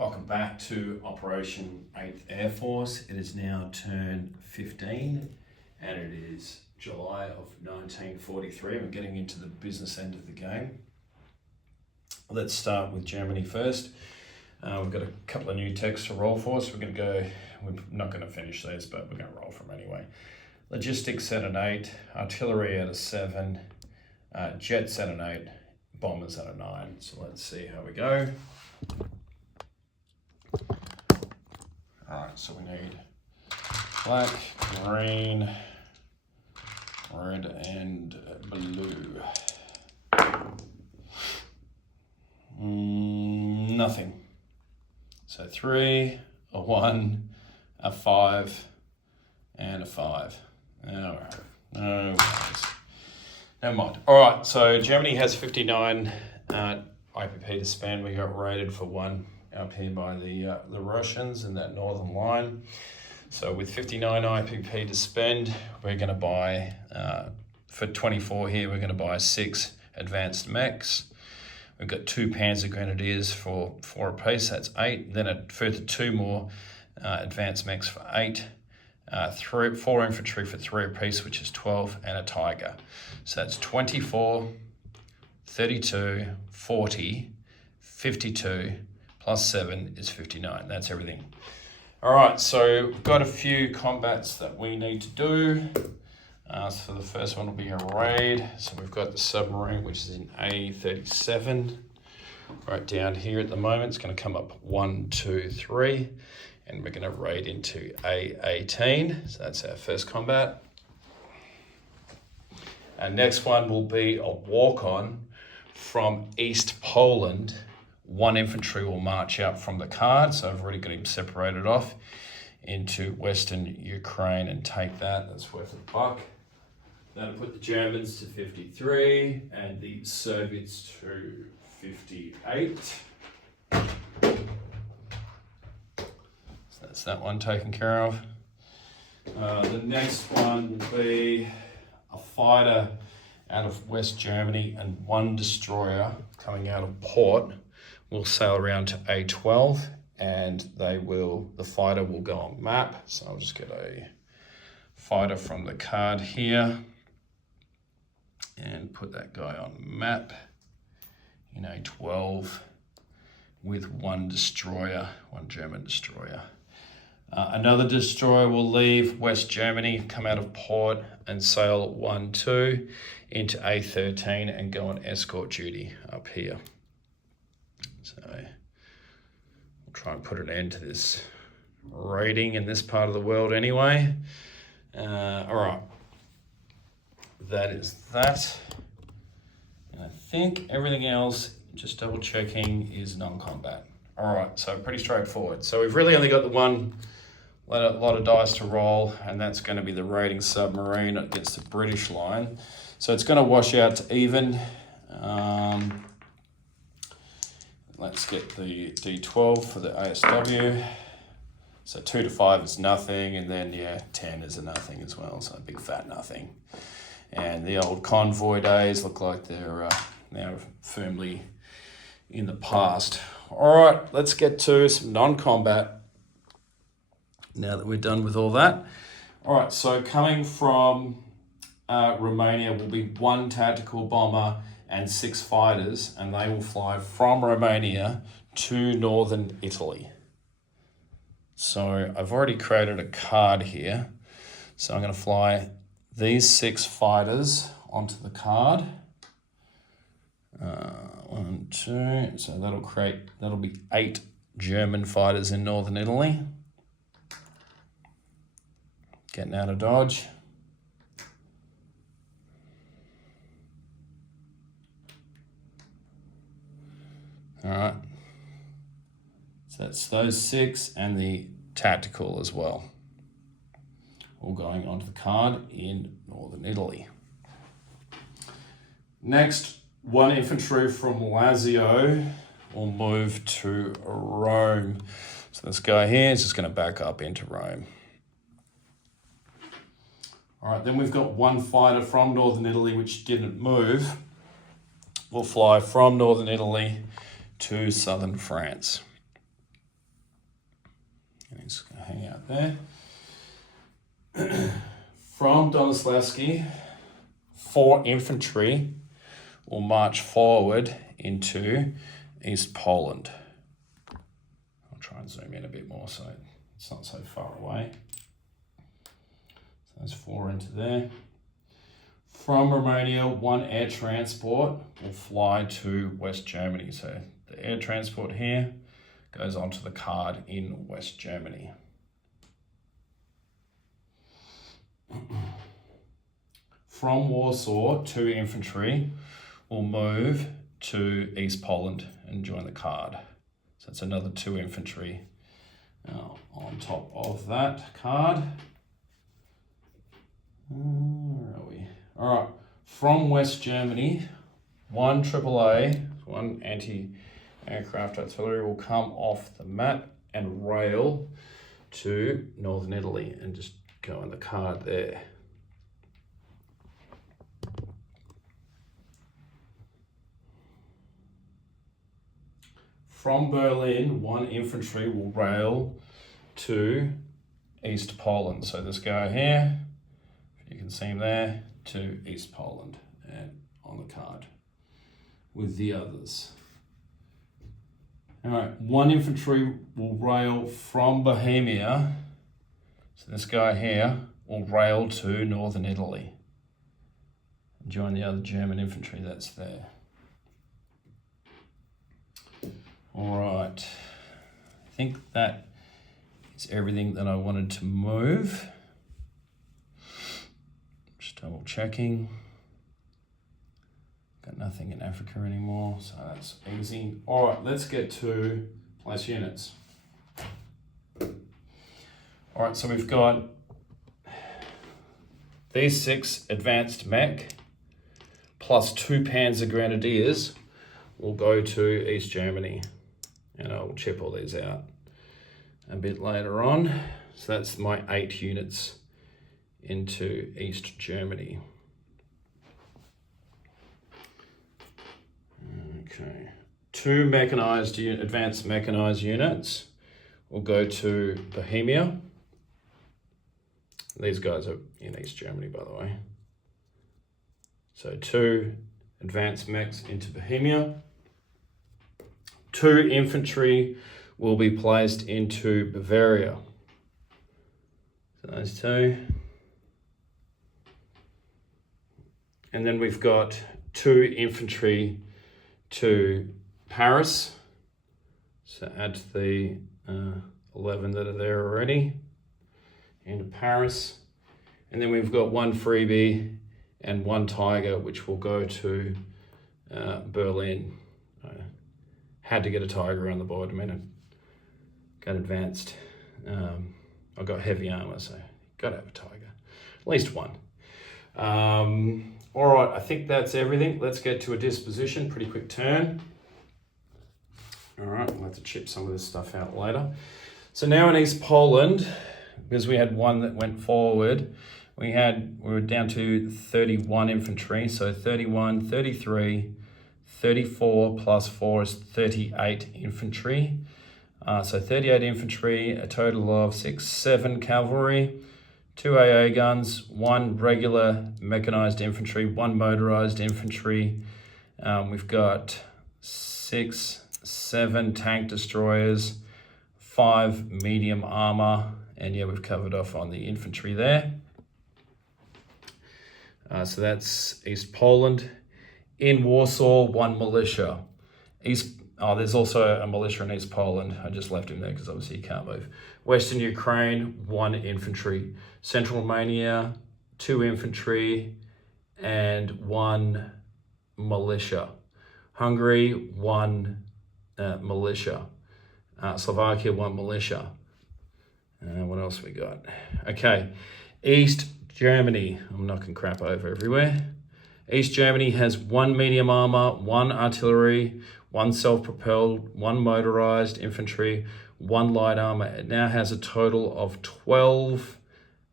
Welcome back to Operation 8th Air Force. It is now turn 15 and it is July of 1943. We're getting into the business end of the game. Let's start with Germany first. We've got a couple of new texts to roll for us. We're not going to finish these, but we're going to roll from anyway. Logistics at an 8, artillery at a 7, jets at an 8, bombers at a 9. So let's see how we go. Alright, so we need black, green, red, and blue. Nothing. So 3, a 1, a 5, and a 5. Alright, no worries. Never mind. Alright, so Germany has 59 IPP to spend. We got rated for 1 up here by the Russians in that northern line. So with 59 IPP to spend, we're going to buy, for 24 here, we're going to buy 6 advanced mechs. We've got 2 Panzer Grenadiers for 4 apiece, that's 8. Then a further 2 more advanced mechs for 8. 4 infantry for 3 apiece, which is 12, and a Tiger. So that's 24, 32, 40, 52, plus 7 is 59. That's everything. All right, so we've got a few combats that we need to do. So the first one will be a raid. So we've got the submarine, which is in A37. Right down here at the moment, it's going to come up 1, 2, 3. And we're going to raid into A18. So that's our first combat. Our next one will be a walk-on from East Poland. 1 infantry will march out from the card, so I've already got him separated off into Western Ukraine and take that. That's worth $1. That'll put the Germans to 53 and the Soviets to 58. So that's that one taken care of. The next one will be a fighter out of West Germany and 1 destroyer coming out of port. We'll sail around to A12 and the fighter will go on map. So I'll just get a fighter from the card here and put that guy on map in A12 with 1 destroyer, 1 German destroyer. Another destroyer will leave West Germany, come out of port and sail 1, 2 into A13 and go on escort duty up here. So we'll try and put an end to this raiding in this part of the world anyway. All right, that is that. And I think everything else, just double checking, is non-combat. All right, so pretty straightforward. So we've really only got the one lot of dice to roll, and that's going to be the raiding submarine against the British line. So it's going to wash out to even. Let's get the D12 for the ASW. So 2 to 5 is nothing, and then 10 is a nothing as well, so a big fat nothing. And the old convoy days look like they're now firmly in the past. All right, let's get to some non-combat now that we're done with all that. All right, so coming from Romania will be 1 tactical bomber and 6 fighters, and they will fly from Romania to northern Italy. So I've already created a card here. So I'm going to fly these 6 fighters onto the card. 1, 2, so that'll be 8 German fighters in northern Italy. Getting out of dodge. All right, so that's those 6 and the tactical as well, all going onto the card in northern Italy. Next, 1 infantry from Lazio will move to Rome. So this guy here is just going to back up into Rome. All right, then we've got 1 fighter from northern Italy which didn't move. We'll fly from northern Italy to southern France. He's going to hang out there. From Donaslavsky, 4 infantry will march forward into East Poland. I'll try and zoom in a bit more so it's not so far away. So there's 4 into there. From Romania, 1 air transport will fly to West Germany. So the air transport here goes onto the card in West Germany. From Warsaw, 2 infantry will move to East Poland and join the card. So it's another 2 infantry on top of that card. Where are we? All right. From West Germany, 1 AAA, 1 anti-aircraft artillery will come off the map and rail to northern Italy and just go on the card there. From Berlin, 1 infantry will rail to East Poland. So this guy here, you can see him there, to East Poland and on the card with the others. All right, 1 infantry will rail from Bohemia. So this guy here will rail to northern Italy and join the other German infantry that's there. All right, I think that is everything that I wanted to move. Just double checking. Got nothing in Africa anymore, so that's easy. All right, let's get to place units. All right, so we've got these 6 advanced mech plus 2 Panzer Grenadiers will go to East Germany. And I will chip all these out a bit later on. So that's my 8 units into East Germany. Okay. 2 mechanized, advanced mechanized units will go to Bohemia. These guys are in East Germany, by the way. So 2 advanced mechs into Bohemia. 2 infantry will be placed into Bavaria. So those 2. And then we've got 2 infantry to Paris. So add to the 11 that are there already into Paris. And then we've got 1 freebie and 1 Tiger, which will go to Berlin. Had to get a Tiger on the board. I mean, I got advanced. I've got heavy armor, so got to have a Tiger. At least 1. All right, I think that's everything. Let's get to a disposition. Pretty quick turn. All right, we'll have to chip some of this stuff out later. So now in East Poland, because we had 1 that went forward, we were down to 31 infantry. So 31, 33, 34 plus 4 is 38 infantry. So 38 infantry, a total of 7 cavalry, 2 AA guns, 1 regular mechanized infantry, 1 motorized infantry. We've got 6, 7 tank destroyers, 5 medium armor, and yeah, we've covered off on the infantry there. So that's East Poland. In Warsaw, 1 militia. There's also a militia in East Poland. I just left him there because obviously you can't move. Western Ukraine, 1 infantry. Central Romania, 2 infantry and 1 militia. Hungary, 1 militia. Slovakia, 1 militia. What else we got? Okay, East Germany. I'm knocking crap over everywhere. East Germany has 1 medium armor, 1 artillery, 1 self-propelled, 1 motorized infantry, 1 light armor. It now has a total of 12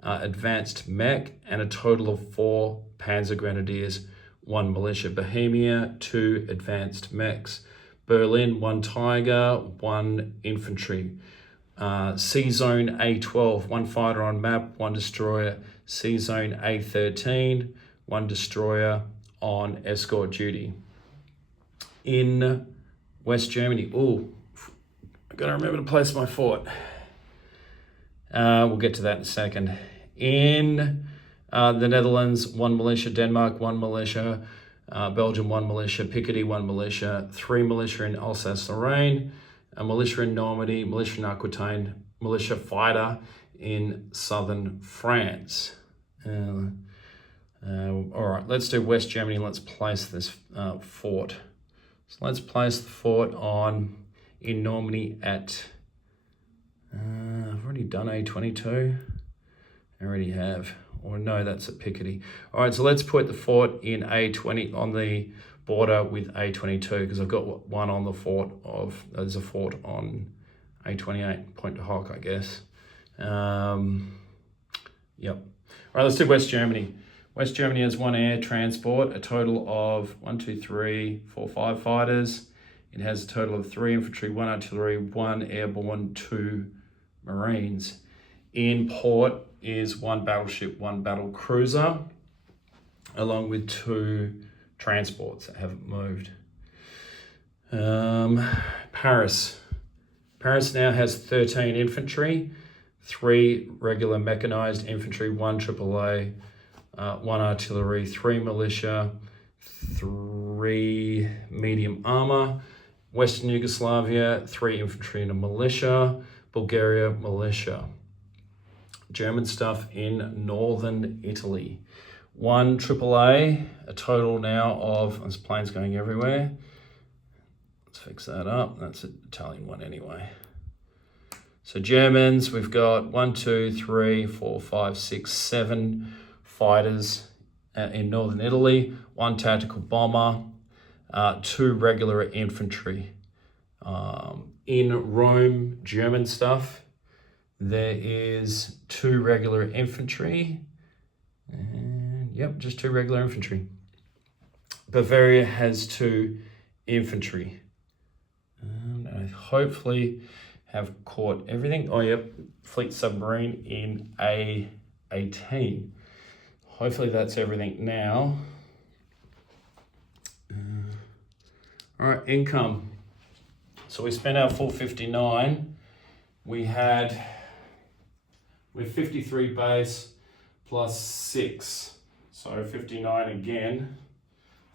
advanced mech and a total of 4 Panzer Grenadiers, 1 militia. Bohemia, 2 advanced mechs. Berlin, 1 Tiger, 1 infantry. C-Zone A12, 1 fighter on map, 1 destroyer. C-Zone A13, 1 destroyer on escort duty. In West Germany, I've got to remember to place my fort. We'll get to that in a second. In the Netherlands, 1 militia. Denmark, 1 militia. Belgium, 1 militia. Picardy, 1 militia. 3 militia in Alsace-Lorraine. A militia in Normandy. Militia in Aquitaine. Militia fighter in southern France. All right, let's do West Germany. Let's place this fort. So let's place the fort in Normandy at... I've already done A22. I already have. Or no, that's at Picardy. All right, so let's put the fort in A20 on the border with A22 because I've got one on the fort there's a fort on A28, Point de Hoc, I guess. Yep. All right, let's do West Germany. West Germany has 1 air transport, a total of 1, 2, 3, 4, 5 fighters. It has a total of 3 infantry, 1 artillery, 1 airborne, 2 marines. In port is 1 battleship, 1 battle cruiser, along with 2 transports that haven't moved. Paris. Paris now has 13 infantry, 3 regular mechanized infantry, 1 AAA, 1 artillery, 3 militia, 3 medium armor. Western Yugoslavia, 3 infantry and a militia. Bulgaria, militia. German stuff in northern Italy. 1 AAA, a total now of, this plane's going everywhere. Let's fix that up. That's an Italian one anyway. So Germans, we've got 1, 2, 3, 4, 5, 6, 7 fighters in northern Italy, 1 tactical bomber, 2 regular infantry. In Rome, German stuff, there is 2 regular infantry, and yep, just 2 regular infantry. Bavaria has 2 infantry. And I hopefully have caught everything. Oh yep, fleet submarine in A18. Hopefully that's everything now. All right, income. So we spent our full 59. We're 53 base plus 6. So 59 again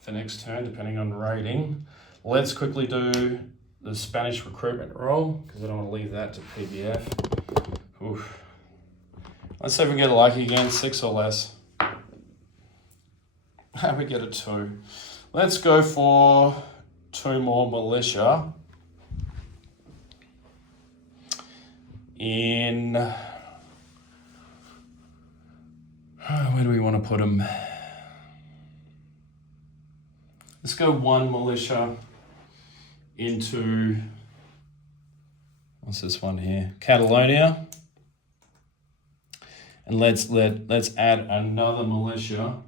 for next turn, depending on rating. Let's quickly do the Spanish recruitment roll, because I don't want to leave that to PDF. Oof. Let's see if we get lucky again, 6 or less. We get a 2. Let's go for 2 more militia. In, where do we want to put them? Let's go 1 militia into, what's this one here? Catalonia. And let's add another militia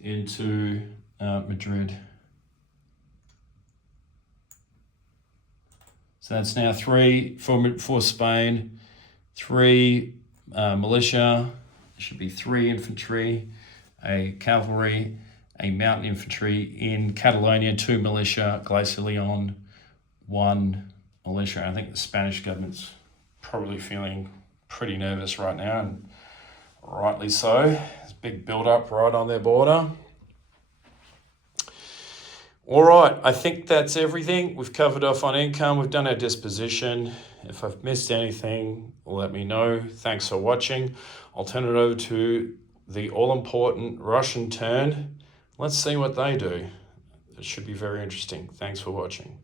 into Madrid. So that's now 3 for Spain, 3 militia. There should be 3 infantry, a cavalry, a mountain infantry. In Catalonia, 2 militia, Glacier Leon, 1 militia. I think the Spanish government's probably feeling pretty nervous right now, and rightly so. There's a big build-up right on their border. All right, I think that's everything. We've covered off on income. We've done our disposition. If I've missed anything, let me know. Thanks for watching. I'll turn it over to the all-important Russian turn. Let's see what they do. It should be very interesting. Thanks for watching.